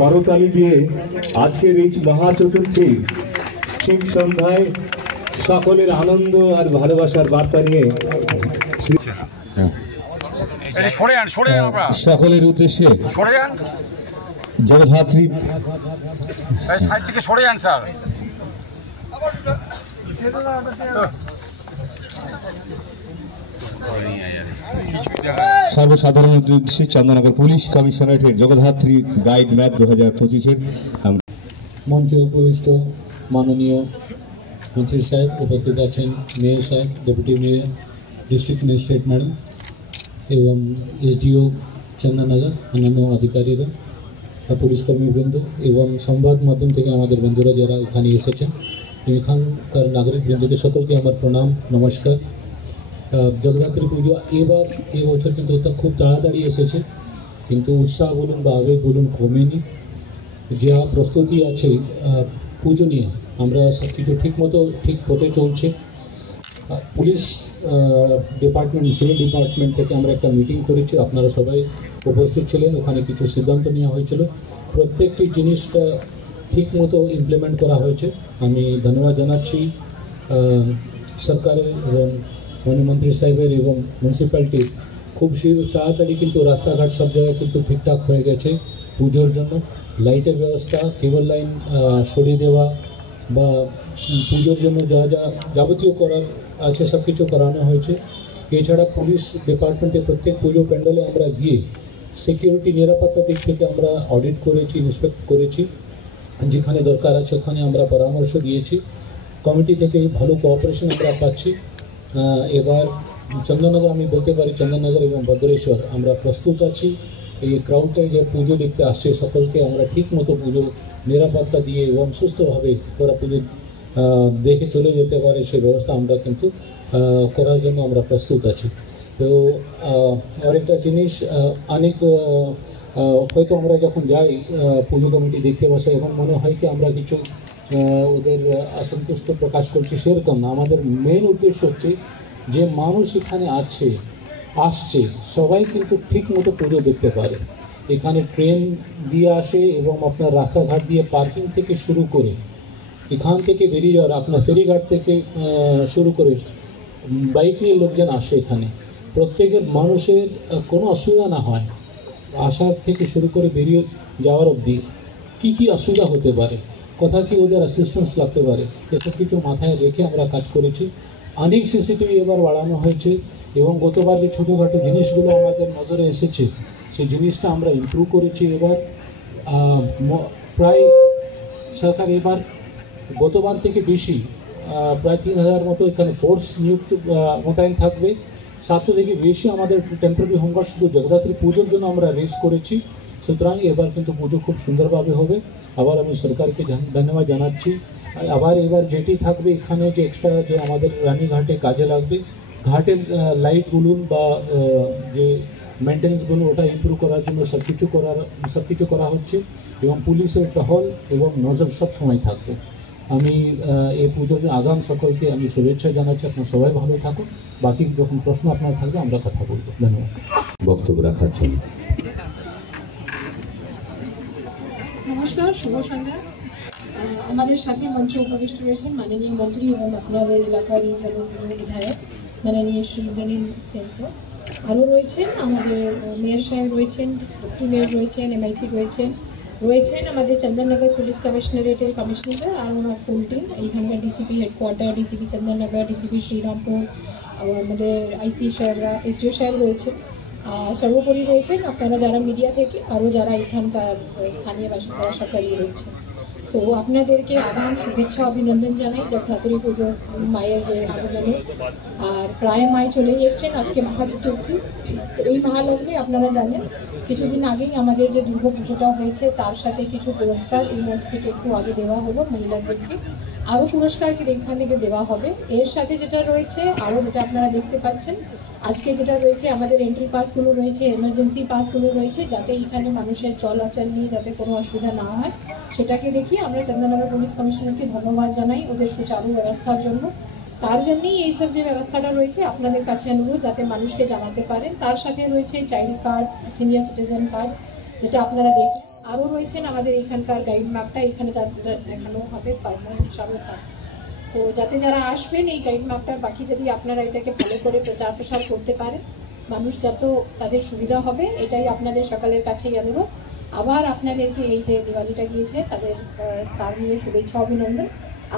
করতালি দিয়ে আজকের এই মহা চতুর্থী ঠিক সন্ধ্যায় সকলের আনন্দ আর ভালোবাসার বার্তা নিয়ে সকলের উদ্দেশ্যে জগদ্ধাত্রী সাইড থেকে সরে যান স্যার। সর্বসাধারণের উদ্দেশ্যে চন্দননগর পুলিশ কমিশনারেটের জগদ্ধাত্রী গাইড ম্যাপ 2025-এর মঞ্চে উপবিষ্ট মাননীয় মন্ত্রী সাহেব, উপস্থিত আছেন মেয়র সাহেব, deputy mayor, district magistrate madam এবং এসডিও চন্দননগর, অন্যান্য আধিকারিকরা, পুলিশকর্মীবৃন্দ এবং সংবাদ মাধ্যম থেকে আমাদের বন্ধুরা যারা এখানে এসেছেন, এখানকার নাগরিক বৃন্দকে সকলকে আমার প্রণাম, নমস্কার। জগদ্ধাত্রী পুজো এবছর কিন্তু খুব তাড়াতাড়ি এসেছে, কিন্তু উৎসাহ বলুন বা আবেগ বলুন কমেনি। যা প্রস্তুতি আছে পুজো নিয়ে আমরা সব কিছু ঠিক পথে চলছে। পুলিশ ডিপার্টমেন্ট, সিভিল ডিপার্টমেন্ট থেকে আমরা একটা মিটিং করেছি, আপনারা সবাই উপস্থিত ছিলেন। ওখানে কিছু সিদ্ধান্ত নেওয়া হয়েছিল, প্রত্যেকটি জিনিসটা ঠিক মতো ইমপ্লিমেন্ট করা হয়েছে। আমি ধন্যবাদ জানাচ্ছি সরকারের এবং মন্ত্রী সাহেবের এবং মিউনিসিপ্যালিটির। খুব তাড়াতাড়ি কিন্তু রাস্তাঘাট সব জায়গায় কিন্তু ঠিকঠাক হয়ে গেছে পুজোর জন্য। লাইটের ব্যবস্থা, কেবল লাইন সরিয়ে দেওয়া বা পুজোর জন্য যা যাবতীয় করার আছে সব কিছু করানো হয়েছে। এছাড়া পুলিশ ডিপার্টমেন্টে প্রত্যেক পুজো প্যান্ডেলে আমরা গিয়ে সিকিউরিটি নিরাপত্তা দিক থেকে আমরা অডিট করেছি, ইন্সপেক্ট করেছি, যেখানে দরকার আছে ওখানে আমরা পরামর্শ দিয়েছি। কমিটি থেকে ভালো কোঅপারেশন আমরা পাচ্ছি। এবার চন্দননগর, আমি বলতে পারি চন্দননগর এবং ভদ্রেশ্বর আমরা প্রস্তুত আছি। এই ক্রাউডটাই যে পুজো দেখতে আসছে সকলকে আমরা ঠিক মতো পুজো নিরাপত্তা দিয়ে এবং সুস্থভাবে ওরা পুজো দেখে চলে যেতে পারে সে ব্যবস্থা আমরা কিন্তু করার জন্য আমরা প্রস্তুত আছি। তো আরেকটা জিনিস, অনেক হয়তো আমরা যখন যাই পুজো কমিটি দেখতে বসে, এখন মনে হয় কি আমরা কিছু ওদের অসন্তুষ্ট প্রকাশ করছি, সেরকম না। আমাদের মেন উদ্দেশ্য হচ্ছে যে মানুষ এখানে আসছে সবাই কিন্তু ঠিক মতো পুজো দেখতে পারে। এখানে ট্রেন দিয়ে আসে এবং আপনার রাস্তাঘাট দিয়ে পার্কিং থেকে শুরু করে এখান থেকে বেরিয়ে যাওয়ার আপনার ফেরিঘাট থেকে শুরু করে বাইক নিয়ে লোকজন আসে এখানে। প্রত্যেকের মানুষের কোনো অসুবিধা না হয়, আসার থেকে শুরু করে বেরিয়ে যাওয়ার অবধি কী অসুবিধা হতে পারে, কোথা কি ওদের অ্যাসিস্ট্যান্স লাগতে পারে, এসব কিছু মাথায় রেখে আমরা কাজ করেছি। অনেক সিসিটিভি এবার বাড়ানো হয়েছে এবং গতবার যে ছোটোখাটো জিনিসগুলো আমাদের নজরে এসেছে সেই জিনিসটা আমরা ইমপ্রুভ করেছি। এবার প্রায় সরকার এবার গতবার থেকে বেশি প্রায় 3000 মতো এখানে ফোর্স নিযুক্ত মোতায়েন থাকবে। 700 থেকে বেশি আমাদের টেম্পোরারি হোমগার্ড শুধু জগদ্ধাত্রী পুজোর জন্য আমরা রেজ করেছি। সুতরাং এবার কিন্তু পুজো খুব সুন্দরভাবে হবে। আবার আমি সরকারকে ধন্যবাদ জানাচ্ছি। আবার এবার যেটি থাকবে এখানে যে এক্সট্রা যে আমাদের রানীঘাটে কাজে লাগবে, ঘাটের লাইট বলুন বা যে মেনটেন্যান্স বলুন, ওটা ইমপ্রুভ করার জন্য সব কিছু করা হচ্ছে এবং পুলিশের টহল এবং নজর সব সময় থাকবে। আমি এই পুজোর আগাম সকলকে আমি শুভেচ্ছা জানাচ্ছি। আপনার সবাই ভালো থাকুন। বাকি যখন প্রশ্ন আপনার থাকবে আমরা কথা বলবো। ধন্যবাদ। বক্তব্য রাখার জন্য নমস্কার, শুভ সন্ধ্যা। আমাদের সাথে মঞ্চে উপবিষ্ট রয়েছেন মাননীয় মন্ত্রী এবং আপনাদের এলাকার বিধায়ক মাননীয় শ্রী ইন্দ্রনীল সেন স্যার। আরও রয়েছেন আমাদের মেয়র সাহেব রয়েছেন, ডেপুটি মেয়র রয়েছেন, এমআইসি রয়েছেন আমাদের চন্দননগর পুলিশ কমিশনারেটের কমিশনার আর ওনার ফুল টিম, এইখানকার DCP headquarter, DCP Chandannagar, DCP Serampore, আমাদের আইসি সাহেবরা, এসডিও সাহেব রয়েছেন। সর্বোপরি রয়েছেন আপনারা যারা মিডিয়া থেকে, আরও যারা এখানকার স্থানীয় বাসিন্দারা সকলেই রয়েছে। তো আপনাদেরকে আগাম শুভেচ্ছা অভিনন্দন জানাই জগদ্ধাত্রী পুজোর মায়ের যে আগমনে। আর প্রায় মায় চলেই এসছেন, আজকে মহা চতুর্থী। তো এই মহালগ্নে আপনারা জানেন কিছুদিন আগেই আমাদের যে দুর্গা পুজোটা হয়েছে তার সাথে কিছু পুরস্কার এই মঞ্চ থেকে একটু আগে দেওয়া হলো মহিলাদেরকে, আরও পুরস্কার এখান থেকে দেওয়া হবে। এর সাথে যেটা রয়েছে আরও যেটা আপনারা দেখতে পাচ্ছেন আজকে যেটা রয়েছে আমাদের এন্ট্রি পাসগুলো রয়েছে, এমার্জেন্সি পাসগুলো রয়েছে, যাতে এখানে মানুষের চলাচল নিয়ে যাতে কোনো অসুবিধা না হয় সেটাকে দেখি আমরা চন্দননগর পুলিশ কমিশনারকে ধন্যবাদ জানাই ওদের সুচারু ব্যবস্থার জন্য। তার জন্যই এইসব যে ব্যবস্থাটা রয়েছে আপনাদের কাছে অনুরোধ যাতে মানুষকে জানাতে পারেন। তার সাথে রয়েছে child card, senior citizen card, যেটা আপনারা দেখেন। আরও রয়েছেন আমাদের এখানকার গাইড মার্কটা এখানে দেখানো হবে পারমানেন্ট হিসাবে থাকছে। তো যাতে যারা আসবেন এই গাইড মার্কটা বাকি যদি আপনারা এটাকে ভালো করে প্রচার প্রসার করতে পারেন, মানুষ যত তাদের সুবিধা হবে, এটাই আপনাদের সকালের কাছেই অনুরোধ। আবার আপনাদেরকে এই যে দিওয়ালিটা গিয়েছে তার নিয়ে শুভেচ্ছা অভিনন্দন।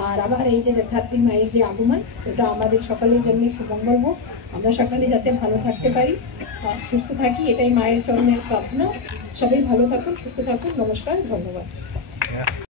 আর আবার এই যে যথার্থী মায়ের যে আগমন, ওটা আমাদের সকলের জন্য সুমঙ্গল হোক, আমরা সকালে যাতে ভালো থাকতে পারি, সুস্থ থাকি, এটাই মায়ের চরণের প্রার্থনা। সবাই ভালো থাকুন, সুস্থ থাকুন। নমস্কার, ধন্যবাদ।